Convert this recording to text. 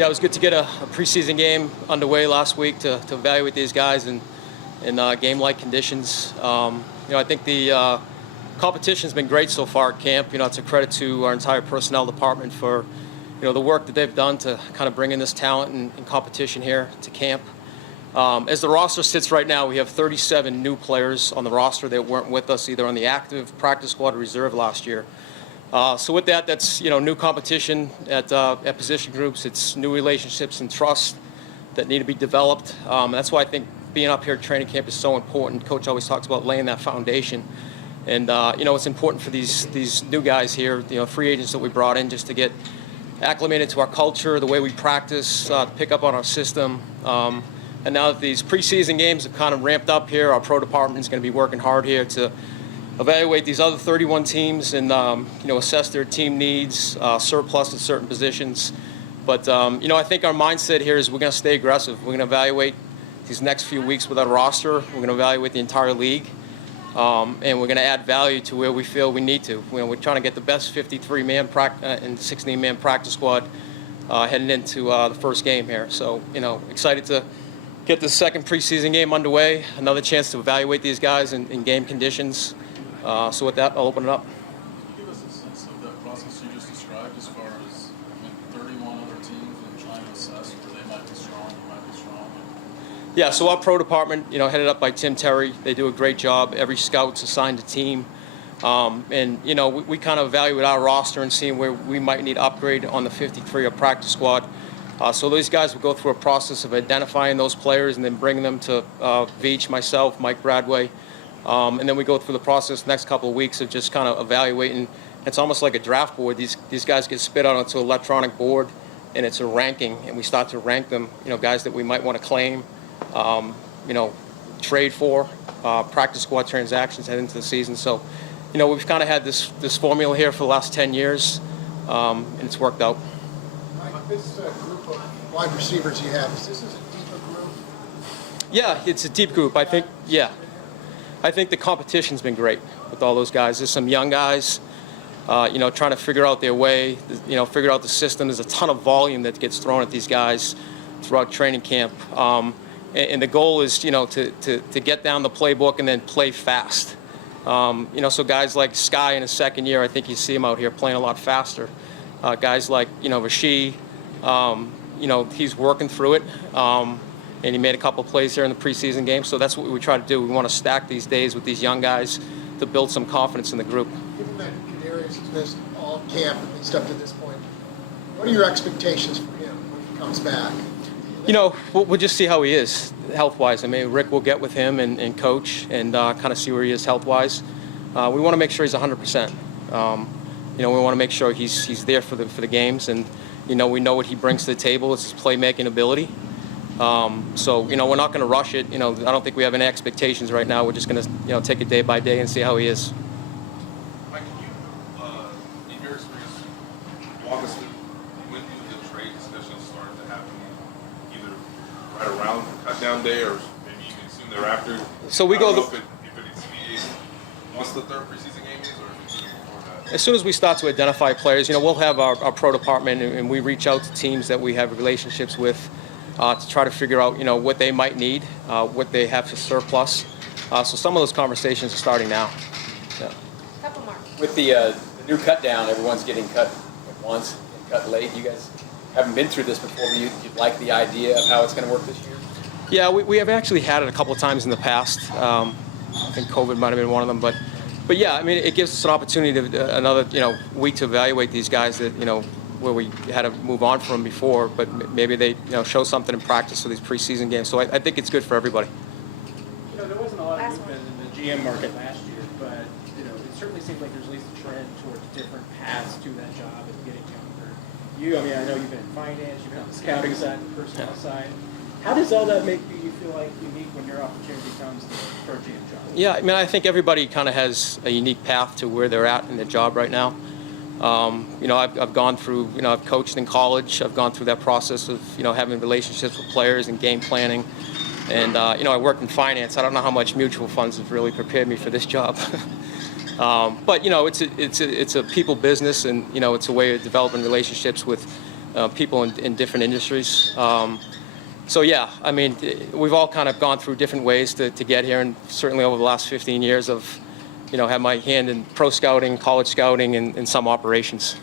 Yeah, it was good to get a preseason game underway last week to evaluate these guys in game-like conditions. I think the competition's been great so far at camp. It's a credit to our entire personnel department for the work that they've done to kind of bring in this talent and competition here to camp. As the roster sits right now, we have 37 new players on the roster that weren't with us either on the active practice squad or reserve last year. So with that, that's new competition at position groups. It's new relationships and trust that need to be developed. That's why I think being up here at training camp is so important. Coach always talks about laying that foundation, and it's important for these new guys here, free agents that we brought in, just to get acclimated to our culture, the way we practice, pick up on our system. And now that these preseason games have kind of ramped up here, our pro department is going to be working hard here to evaluate these other 31 teams and assess their team needs, surplus at certain positions. But I think our mindset here is we're going to stay aggressive. We're going to evaluate these next few weeks with our roster. We're going to evaluate the entire league, and we're going to add value to where we feel we need to. We're trying to get the best 53-man and 16-man practice squad heading into the first game here. So excited to get the second preseason game underway. Another chance to evaluate these guys in game conditions. So with that, I'll open it up. Can you give us a sense of that process you just described as far as 31 other teams and trying to assess where they might be strong, who might be strong? Yeah, so our pro department, headed up by Tim Terry, they do a great job. Every scout's assigned a team. And we kind of evaluate our roster and seeing where we might need upgrade on the 53 or practice squad. So these guys will go through a process of identifying those players and then bringing them to Veach, myself, Mike Bradway. And then we go through the process the next couple of weeks of just kind of evaluating. It's almost like a draft board. These guys get spit out onto an electronic board, and it's a ranking, and we start to rank them, guys that we might want to claim, trade for, practice squad transactions heading into the season. So, we've kind of had this formula here for the last 10 years, and it's worked out. Mike, this group of wide receivers you have, is this a deeper group? Yeah, it's a deep group. I think the competition's been great with all those guys. There's some young guys, trying to figure out their way, figure out the system. There's a ton of volume that gets thrown at these guys throughout training camp. And the goal is, to get down the playbook and then play fast. So guys like Sky in his second year, I think you see him out here playing a lot faster. Guys like, Rasheed, he's working through it. And he made a couple plays here in the preseason game. So that's what we try to do. We want to stack these days with these young guys to build some confidence in the group. Given that Kadarius has missed all camp, at least up to this point, what are your expectations for him when he comes back? We'll just see how he is health-wise. I mean, Rick will get with him and coach and kind of see where he is health-wise. We want to make sure he's 100%. We want to make sure he's there for the games. And, we know what he brings to the table. It's his playmaking ability. So, we're not going to rush it. I don't think we have any expectations right now. We're just going to, take it day by day and see how he is. Mike, can you, in your experience, walk us through when the trade discussions started to happen, either right around cut-down day or maybe even soon thereafter? So we go if it's once the third preseason game is, or if it's even before that? As soon as we start to identify players, we'll have our pro department and we reach out to teams that we have relationships with. To try to figure out, what they might need, what they have for surplus. So some of those conversations are starting now. Yeah. Couple more. With the new cut down, everyone's getting cut at once and cut late. You guys haven't been through this before, but you like the idea of how it's going to work this year? Yeah, we have actually had it a couple of times in the past. I think COVID might have been one of them, but yeah, I mean, it gives us an opportunity to another week to evaluate these guys that where we had to move on from before, but maybe they show something in practice for these preseason games. So I think it's good for everybody. There wasn't a lot of movement in the GM market last year, but it certainly seems like there's at least a trend towards different paths to that job and getting younger. I know you've been in finance, you've been on the scouting side, the personnel side. How does all that make you feel like unique when your opportunity comes for a GM job? Yeah, I mean, I think everybody kind of has a unique path to where they're at in their job right now. I've gone through, I've coached in college. I've gone through that process of, having relationships with players and game planning. And, I worked in finance. I don't know how much mutual funds have really prepared me for this job. But, it's a people business, and, it's a way of developing relationships with people in different industries. So yeah, I mean, we've all kind of gone through different ways to get here, and certainly over the last 15 years of, had my hand in pro scouting, college scouting, and some operations.